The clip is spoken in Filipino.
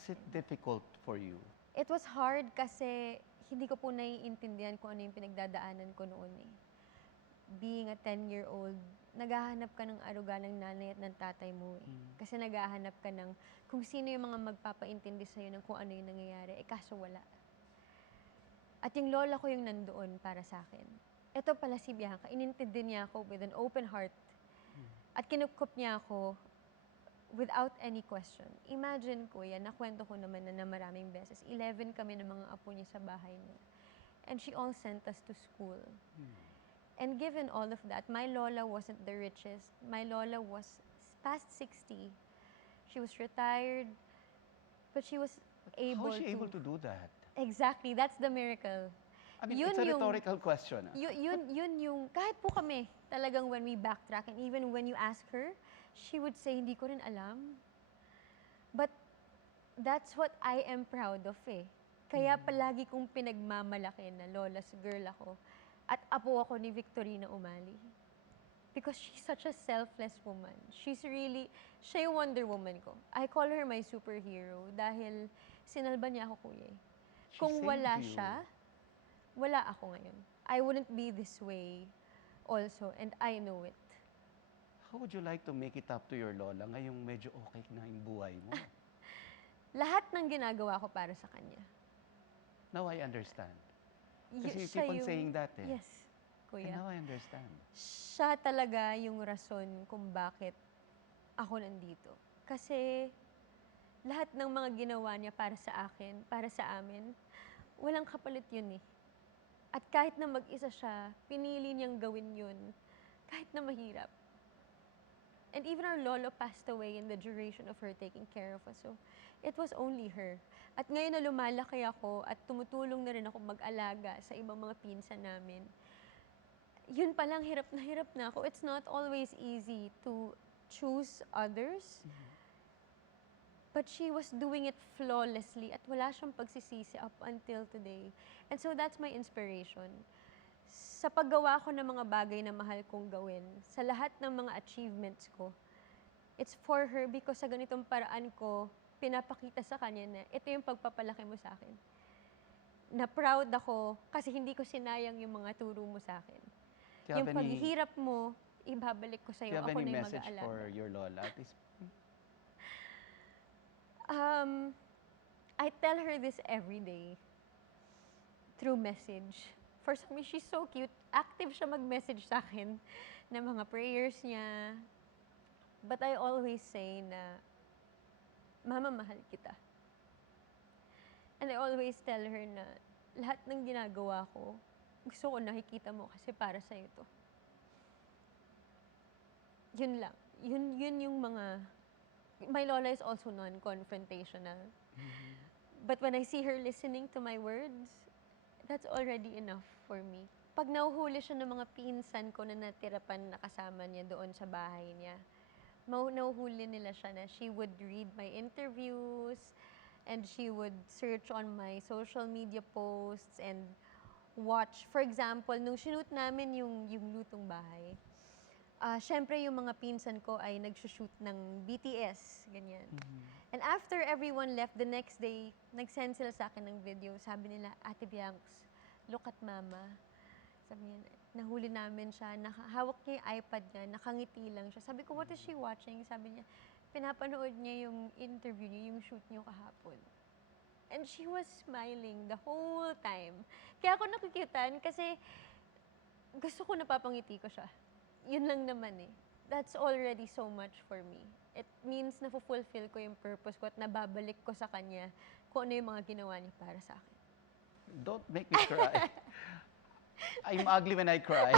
Was it difficult for you? It was hard kasi hindi ko po naiintindihan kung ano yung pinagdadaanan ko noon eh. Being a 10-year-old, naghahanap ka ng aruga ng nanay at ng tatay mo eh. Kasi naghahanap ka ng kung sino yung mga magpapaintindi sa'yo ng kung ano yung nangyayari, eh kaso wala. At yung lola ko yung nandoon para sa akin. Ito pala si Bianca, inintindi niya ako with an open heart. At kinukup niya ako without any question. Imagine, kuya, nakwento ko naman na maraming beses. 11 kami ng mga apo niya sa bahay niya. And she all sent us to school. And given all of that, my lola wasn't the richest. My lola was past 60. She was retired, but she was able How was she able to do that? Exactly, that's the miracle. I mean, it's a rhetorical question. Yun yung, kahit po kami, talagang when we backtrack, and even when you ask her, she would say, hindi ko rin alam. But that's what I am proud of eh. Kaya palagi kong pinagmamalaki na lola's girl ako at apo ako ni Victorina Umali. Because she's such a selfless woman. Siya yung Wonder Woman ko. I call her my superhero dahil sinalba niya ako, kuya. Kung wala siya, wala ako ngayon. I wouldn't be this way also, and I know it. How would you like to make it up to your lola ngayong medyo okay na yung buhay mo? Lahat ng ginagawa ko para sa kanya. Now I understand. Kasi you keep on saying that eh. Yes, kuya. And now I understand. Siya talaga yung rason kung bakit ako nandito. Kasi lahat ng mga ginawa niya para sa akin, para sa amin, walang kapalit yun eh. At kahit na mag-isa siya, pinili niyang gawin yun, kahit na mahirap. And even our lolo passed away in the duration of her taking care of us. So, it was only her. At ngayon na lumalaki ako at tumutulong na rin ako mag-alaga sa ibang mga pinsan namin, yun palang hirap na ako. It's not always easy to choose others. But she was doing it flawlessly at wala siyang pagsisisi up until today. And so that's my inspiration. Sa paggawa ko ng mga bagay na mahal kong gawin, sa lahat ng mga achievements ko, it's for her because sa ganitong paraan ko, pinapakita sa kanya na ito yung pagpapalaki mo sa akin. Na proud ako kasi hindi ko sinayang yung mga turo mo sa akin. Yung paghihirap mo, ibabalik ko sa'yo. Ako na yung mag-aalaga. Do you have any message for your lola at this point? I tell her this every day through message. For me, she's so cute. Active siya mag-message sa akin ng mga prayers niya. But I always say na, Mama, mahal kita. And I always tell her na lahat ng ginagawa ko, gusto ko nakikita mo kasi para sa'yo to. Yun lang. Yun yung mga... My lola is also non-confrontational. But when I see her listening to my words, that's already enough for me. Pag nahuhuli siya ng mga pinsan ko na natira pa na kasama niya doon sa bahay niya, nahuhuli nila siya na she would read my interviews and she would search on my social media posts and watch. For example, nung shoot namin yung Lutong Bahay, syempre yung mga pinsan ko ay nagsushoot ng BTS, ganyan. And after everyone left, the next day, nag-send sila sa akin ng video. Sabi nila, Ate Biancs, look at Mama. Sabi niya, nahuli namin siya, hawak niya yung iPad niya, nakangiti lang siya. Sabi ko, what is she watching? Sabi niya, pinapanood niya yung interview niya, yung shoot niyo kahapon. And she was smiling the whole time. Kaya ako nakikitan kasi gusto ko napapangiti ko siya. Yun lang naman eh. That's already so much for me. It means na fulfill ko yung purpose ko at nababalik ko sa kanya kung ano yung mga ginawa niya para sa akin. Don't make me cry. I'm ugly when I cry.